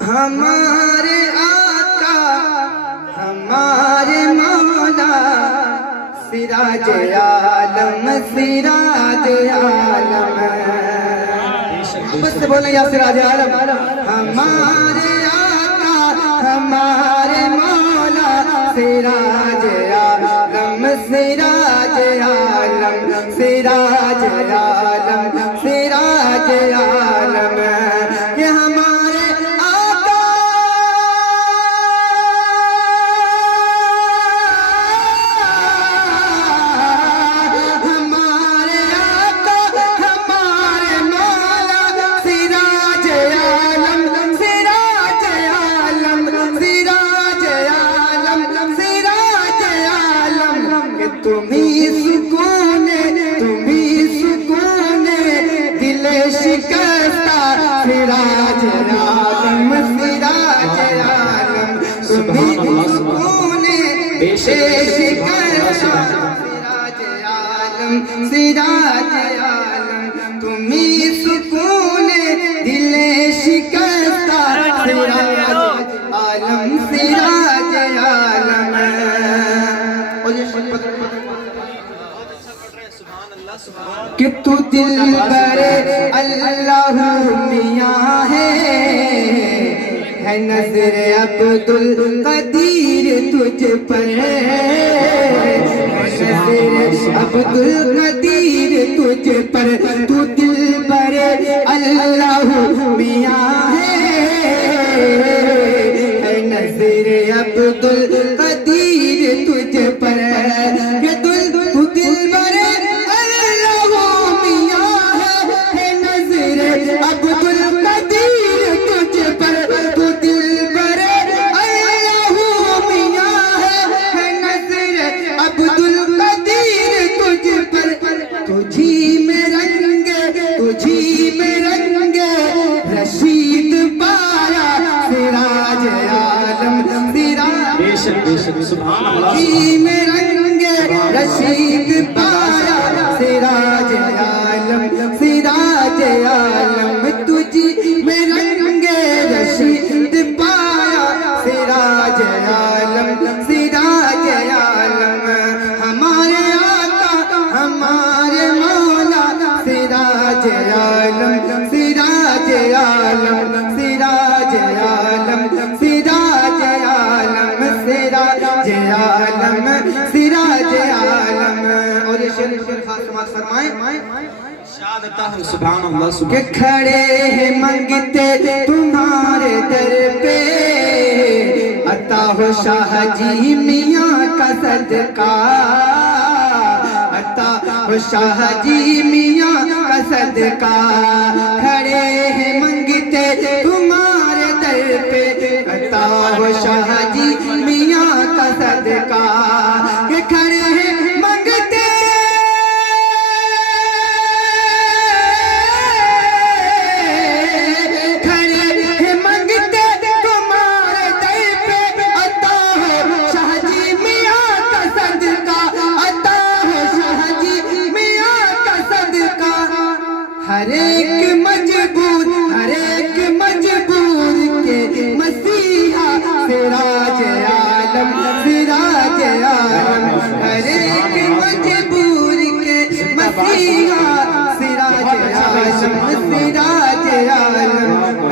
ہمارے آقا ہمارے مولا سراج عالم سراج عالم بس بولیں یا سراج عالم ہمارے آقا ہمارے مولا سراج عالم سراج عالم سراج عالم سراج عالم یہ ہمارے آقا ہمارے آقا ہمارے مولا سراج عالم سراج عالم سراج عالم سراج عالم کہ تمہیں سکون دل شکستہ سراج عالم سراج عالم تمہیں سکون دل شکستہ سراج عالم سراج عالم تمہیں سکون دل شکستہ سراج عالم سراج عالم کہ تو دل بر اللہ میاں ہے نظر عبد القدیر تجھ پر نظر عبد القدیر تجھ پر تو دل بر اللہ میاں ہے نظر عبد القدیر تجھ پر کہ تو دل بر عبد القدیر تجھ پر تو دل بر اللہ میاں ہے نظر عبد القدیر تجھ پر تجھی میں رنگ رشید پایا سراج عالم تجھی میں رنگ رشید پایا سراج عالم سراج عالم تجھی میں رنگ رشید پایا سراج عالم سراج عالم ہمارے آقا ہمارے مولا سراج عالم سراج عالم سراج عالم سراج عالم سراج عالم سراج عالم اور یہ شیر خاص سماعت فرمائیں سبحان اللہ کہ کھڑے ہیں منگتے تمہارے در پہ عطا ہو شاہ جی میاں کا صدقہ عطا ہو شاہ جی میاں کا صدقہ کھڑے ہیں منگتے تمہارے در پہ عطا ہو شاہ جی میاں کا صدقہ کہ کھڑے ہیں ہر ایک مجبور کے مسیحا سراج عالم سراج عالم ہر ایک مجبور کے مسیحا سراج عالم سراج عالم